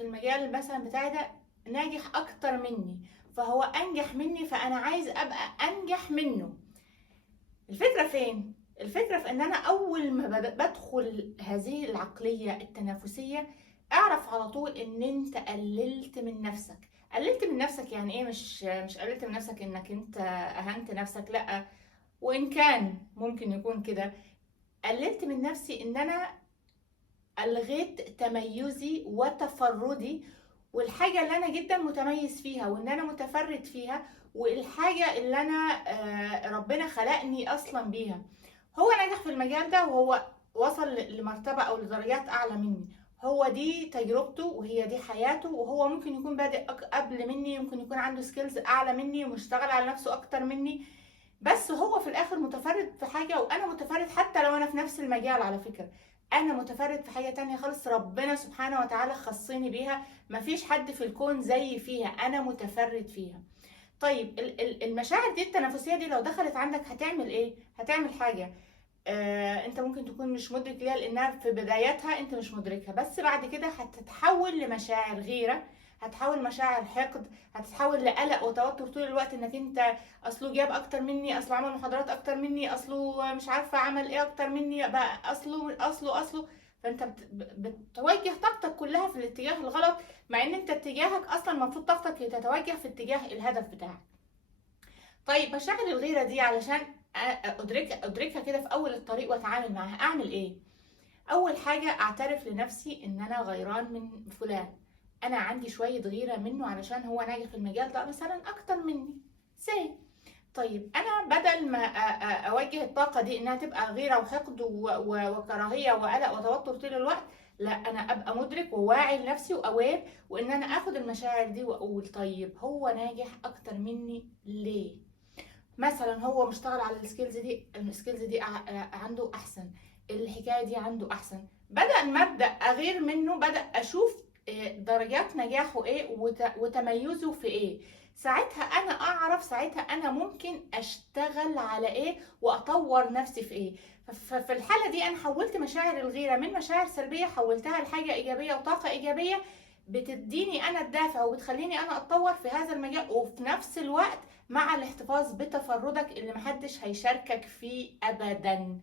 في المجال مثلا بتاعي ده ناجح اكتر مني، فهو انجح مني فانا عايز ابقى انجح منه. الفكرة فين؟ الفكرة في ان انا اول ما بدخل هذه العقلية التنافسية، اعرف على طول ان انت قللت من نفسك. قللت من نفسك يعني ايه؟ مش قللت من نفسك انك انت اهنت نفسك، لا، وان كان ممكن يكون كده. قللت من نفسي ان انا الغيت تميزي وتفردي، والحاجة اللي انا جدا متميز فيها وان انا متفرد فيها، والحاجة اللي انا ربنا خلقني اصلا بيها. هو نجح في المجال ده وهو وصل لمرتبة او لدرجات اعلى مني، هو دي تجربته وهي دي حياته، وهو ممكن يكون بادئ قبل مني، ممكن يكون عنده سكيلز اعلى مني ومشتغل على نفسه اكتر مني، بس هو في الاخر متفرد في حاجة وانا متفرد. حتى لو انا في نفس المجال على فكرة، انا متفرد في حاجة تانية خالص، ربنا سبحانه وتعالى خصني بيها، مفيش حد في الكون زيي فيها، انا متفرد فيها. طيب المشاعر دي التنافسية دي لو دخلت عندك هتعمل ايه؟ هتعمل حاجة انت ممكن تكون مش مدرك ليها، لانها في بدايتها انت مش مدركها، بس بعد كده هتتحول لمشاعر غيرة، هتحول مشاعر حقد، هتتحول لقلق وتوتر طول الوقت، انك انت اصله جاب اكتر مني، اصله عمل محاضرات اكتر مني، اصله مش عارفه عمل ايه اكتر مني، بقى اصله. فانت بتوجه طاقتك كلها في الاتجاه الغلط، مع ان انت اتجاهك اصلا المفروض طاقتك تتوجه في اتجاه الهدف بتاعك. طيب مشاعر الغيرة دي علشان ادركها كده في اول الطريق واتعامل معاها، اعمل ايه؟ اول حاجة اعترف لنفسي ان انا غيران من فلان، انا عندي شوية غيرة منه علشان هو ناجح في المجال ده مثلا اكتر مني، سي. طيب انا بدل ما اوجه الطاقة دي انها تبقى غيرة وحقد وكراهية وقلق وتوتر طول الوقت، لا، انا ابقى مدرك وواعي لنفسي واوير، وان انا اخد المشاعر دي واقول طيب هو ناجح اكتر مني ليه؟ مثلا هو مشتغل على السكيلز دي عنده احسن، الحكايه دي عنده احسن، بدل ما ابدا اغير منه، بدا اشوف درجات نجاحه ايه وتميزه في ايه. ساعتها انا اعرف، ساعتها انا ممكن اشتغل على ايه واطور نفسي في ايه. ففي الحاله دي انا حولت مشاعر الغيره من مشاعر سلبيه، حولتها لحاجه ايجابيه وطاقه ايجابيه بتديني انا الدافع وبتخليني انا اتطور في هذا المجال، وفي نفس الوقت مع الاحتفاظ بتفردك اللي محدش هيشاركك فيه ابدا.